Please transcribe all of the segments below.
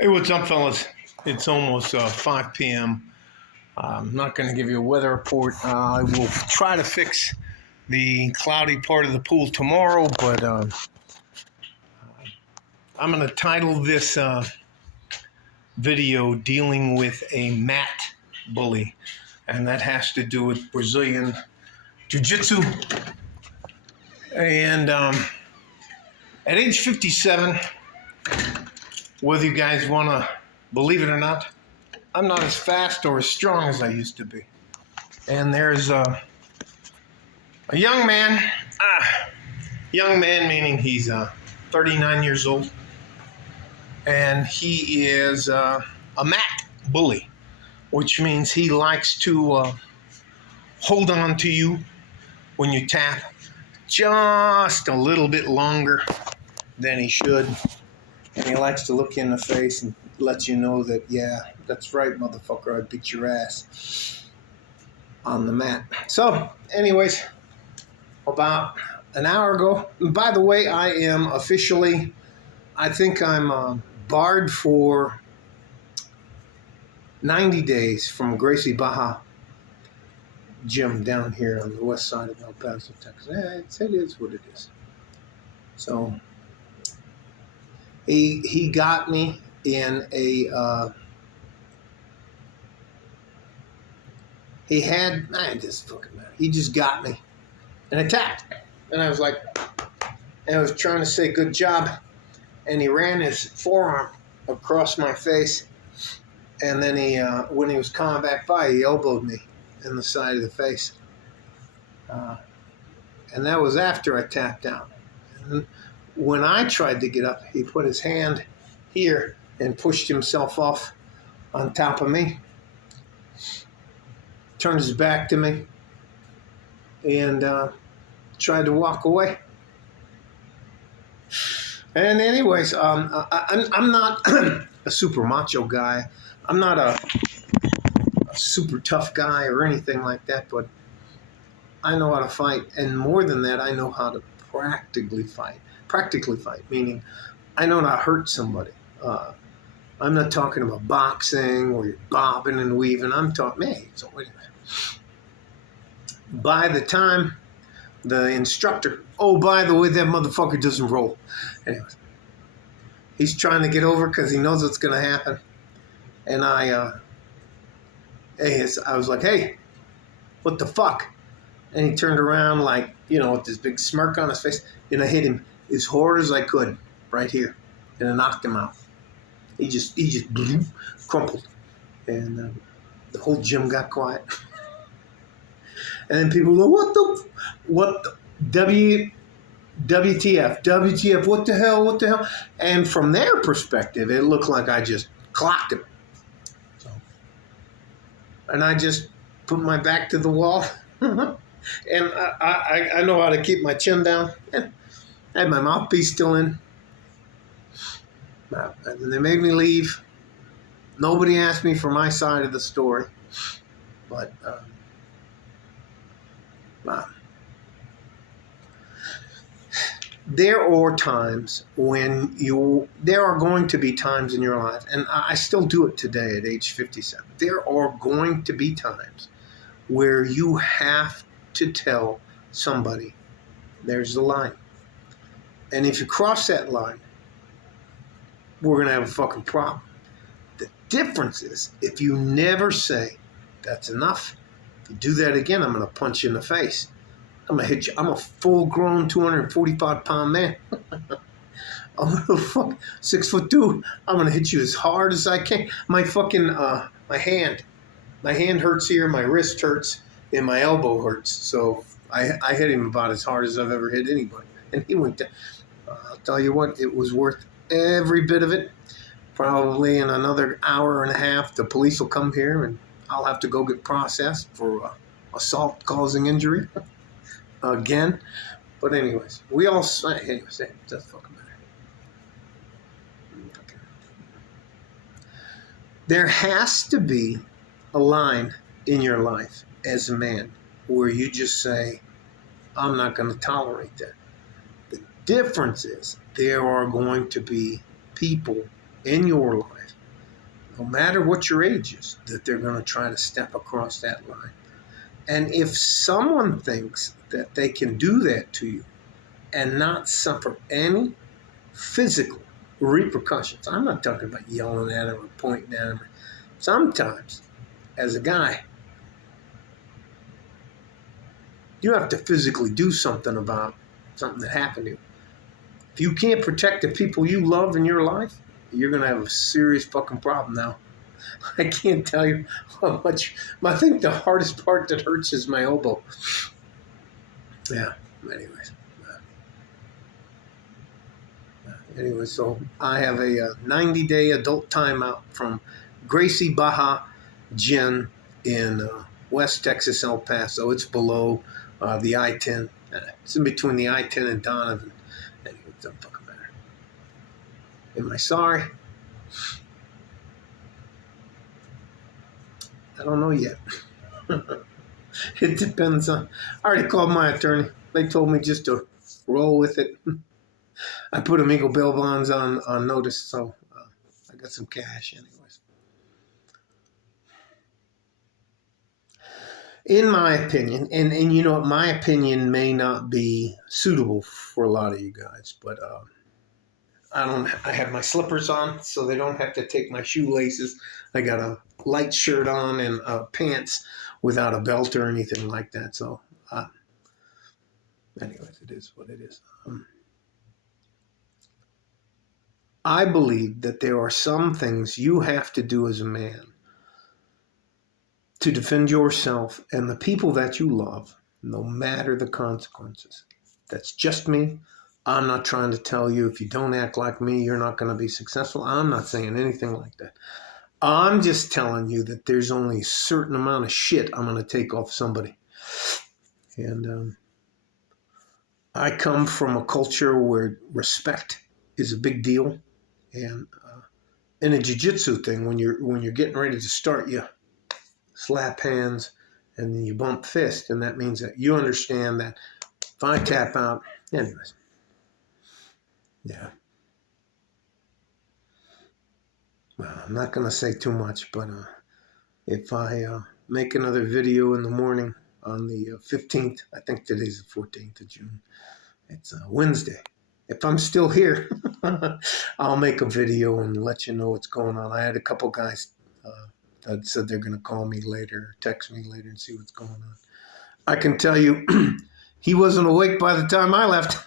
Hey, what's up, fellas? It's almost 5 p.m. I'm not going to give you a weather report. I will try to fix the cloudy part of the pool tomorrow, but I'm going to title this video dealing with a mat bully, and that has to do with Brazilian Jiu-Jitsu. And at age 57, whether you guys want to believe it or not, I'm not as fast or as strong as I used to be. And there's a young man, meaning he's 39 years old, and he is a mat bully, which means he likes to hold on to you when you tap just a little bit longer than he should. And he likes to look you in the face and let you know that, yeah, that's right, motherfucker, I beat your ass on the mat. So, anyways, about an hour ago, and by the way, I am officially, I think I'm barred for 90 days from Gracie Bara gym down here on the west side of El Paso, Texas. It is what it is. So, he got me in a, he just got me and attacked. And I was like, and I was trying to say good job, and he ran his forearm across my face, and then he, when he was coming back by, he elbowed me in the side of the face. And that was after I tapped out. And when I tried to get up, he put his hand here and pushed himself off on top of me, turned his back to me, and tried to walk away. And anyways, I'm not a super macho guy. I'm not a super tough guy or anything like that, but I know how to fight. And more than that, I know how to practically fight, meaning I know how to hurt somebody. I'm not talking about boxing where you're bobbing and weaving. I'm talking, hey, so wait a minute. By the time the instructor, oh, by the way, that motherfucker doesn't roll. Anyways, he's trying to get over because he knows what's going to happen. And I was like, hey, what the fuck? And he turned around like, with this big smirk on his face. And I hit him as hard as I could right here. And I knocked him out. He just crumpled. And the whole gym got quiet. And then people go, what the, WTF, what the hell? And from their perspective, it looked like I just clocked him. So, and I just put my back to the wall. And I know how to keep my chin down. And I had my mouthpiece still in. And they made me leave. Nobody asked me for my side of the story. But there are times when there are going to be times in your life, and I still do it today at age 57. There are going to be times where you have to tell somebody, there's the line. And if you cross that line, we're going to have a fucking problem. The difference is if you never say, that's enough. If you do that again, I'm going to punch you in the face. I'm going to hit you. I'm a full-grown 245-pound man. I'm going to fuck 6'2". I'm going to hit you as hard as I can. My fucking, my hand hurts here, my wrist hurts, and my elbow hurts. So I hit him about as hard as I've ever hit anybody. And he went down. I'll tell you what, it was worth every bit of it. Probably in another hour and a half, the police will come here and I'll have to go get processed for assault causing injury again. But anyways, anyways, it doesn't fucking matter. Okay. There has to be a line in your life as a man where you just say, I'm not going to tolerate that. The difference is there are going to be people in your life, no matter what your age is, that they're going to try to step across that line. And if someone thinks that they can do that to you and not suffer any physical repercussions, I'm not talking about yelling at them or pointing at them. Sometimes, as a guy, you have to physically do something about something that happened to you. If you can't protect the people you love in your life, you're going to have a serious fucking problem now. I can't tell you how much. I think the hardest part that hurts is my elbow. Yeah, anyways. Anyway, so I have a 90-day adult timeout from Gracie Bara Gin in West Texas, El Paso. It's below the I-10. It's in between the I-10 and Donovan. Anyway, it doesn't fucking matter. Am I sorry? I don't know yet. It depends on. I already called my attorney. They told me just to roll with it. I put amigo bail bonds on notice, so I got some cash anyways. In my opinion, and you know what, my opinion may not be suitable for a lot of you guys, but I have my slippers on, so they don't have to take my shoelaces. I got a light shirt on and pants without a belt or anything like that. So, anyways, it is what it is. I believe that there are some things you have to do as a man to defend yourself and the people that you love, no matter the consequences. That's just me. I'm not trying to tell you if you don't act like me, you're not going to be successful. I'm not saying anything like that. I'm just telling you that there's only a certain amount of shit I'm going to take off somebody. And I come from a culture where respect is a big deal. And in a jiu-jitsu thing, when you're getting ready to start, you slap hands and then you bump fist. And that means that you understand that if I tap out, anyways. Yeah. Well, I'm not going to say too much, but if I make another video in the morning on the 15th, I think today's the 14th of June. It's Wednesday. If I'm still here, I'll make a video and let you know what's going on. I had a couple guys that said they're going to call me later, text me later and see what's going on. I can tell you, he wasn't awake by the time I left.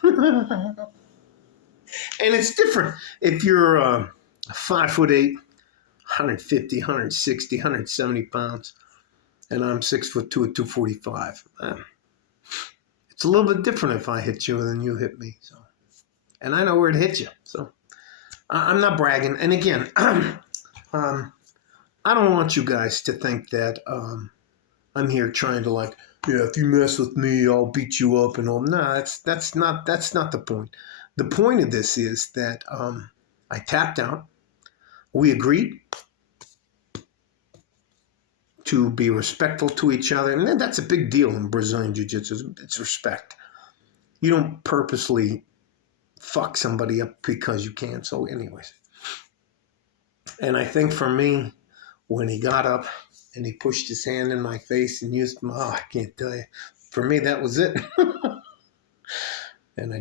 And it's different if you're 5'8", 150, 160, 170 pounds, and I'm 6'2" at 245. It's a little bit different if I hit you than you hit me. So, and I know where to hit you. So I'm not bragging. And again, I don't want you guys to think that I'm here trying to like, yeah, if you mess with me, I'll beat you up and all. No, that's not the point. The point of this is that I tapped out. We agreed to be respectful to each other. And that's a big deal in Brazilian Jiu-Jitsu. It's respect. You don't purposely fuck somebody up because you can. So anyways. And I think for me, when he got up and he pushed his hand in my face and used I can't tell you. For me, that was it. And I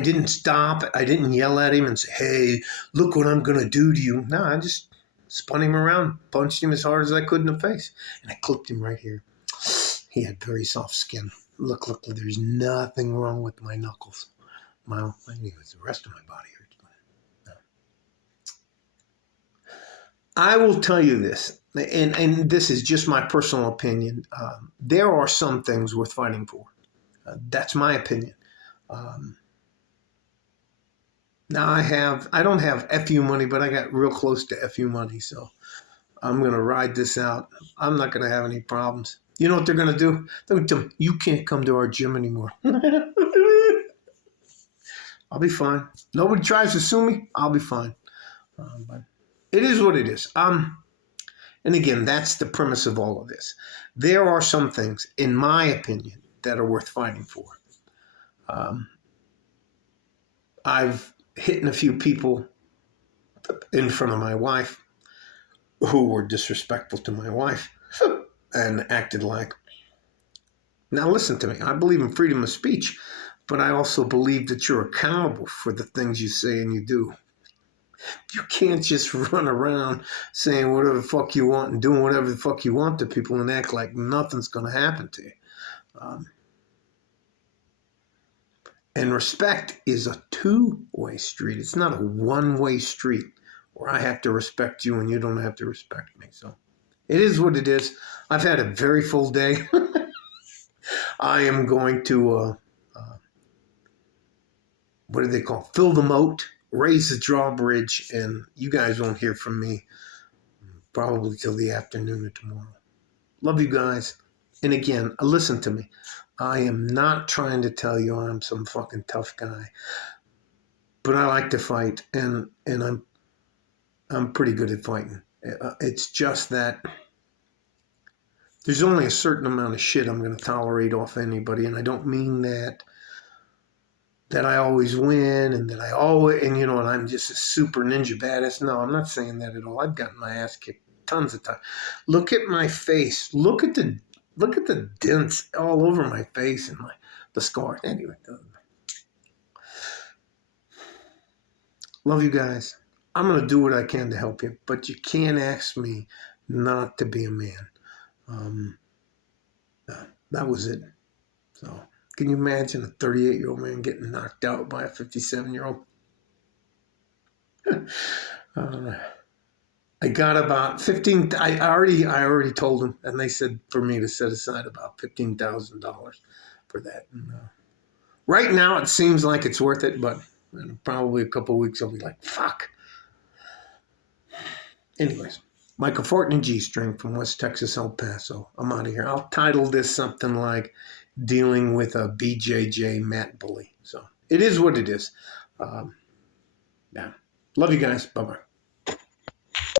didn't stop. I didn't yell at him and say, hey, look what I'm going to do to you. No, I just spun him around, punched him as hard as I could in the face. And I clipped him right here. He had very soft skin. Look, there's nothing wrong with my knuckles. Well, anyways, the rest of my body hurts. But no. I will tell you this, and this is just my personal opinion. There are some things worth fighting for. That's my opinion. Now I don't have FU money, but I got real close to FU money, so I'm going to ride this out. I'm not going to have any problems. You know what they're going to do? They're going to tell me, you can't come to our gym anymore. I'll be fine. Nobody tries to sue me, I'll be fine. But it is what it is. And again, that's the premise of all of this. There are some things, in my opinion, that are worth fighting for. I've hit a few people. in front of my wife who were disrespectful to my wife and acted like. Now listen to me. I believe in freedom of speech, but I also believe that you're accountable for the things you say and you do. You can't just run around saying whatever the fuck you want and doing whatever the fuck you want to people and act like nothing's going to happen to you. And respect is a two-way street. It's not a one-way street where I have to respect you and you don't have to respect me. So it is what it is. I've had a very full day. I am going to, what do they call it? Fill the moat, raise the drawbridge, and you guys won't hear from me probably till the afternoon of tomorrow. Love you guys. And again, listen to me. I am not trying to tell you I'm some fucking tough guy, but I like to fight, and I'm pretty good at fighting. It's just that there's only a certain amount of shit I'm going to tolerate off anybody, and I don't mean that I always win and that I always, and you know, and I'm just a super ninja badass. No, I'm not saying that at all. I've gotten my ass kicked tons of times. Look at my face. Look at the dents all over my face and the scars. Anyway, love you guys. I'm going to do what I can to help you, but you can't ask me not to be a man. That was it. So, can you imagine a 38-year-old man getting knocked out by a 57-year-old? I got about 15. I already told them, and they said for me to set aside about $15,000 for that. And, right now, it seems like it's worth it, but in probably a couple of weeks, I'll be like, fuck. Anyways, Michael Fortin and G-String from West Texas, El Paso. I'm out of here. I'll title this something like Dealing with a BJJ Mat Bully. So it is what it is. Yeah. Love you guys. Bye-bye.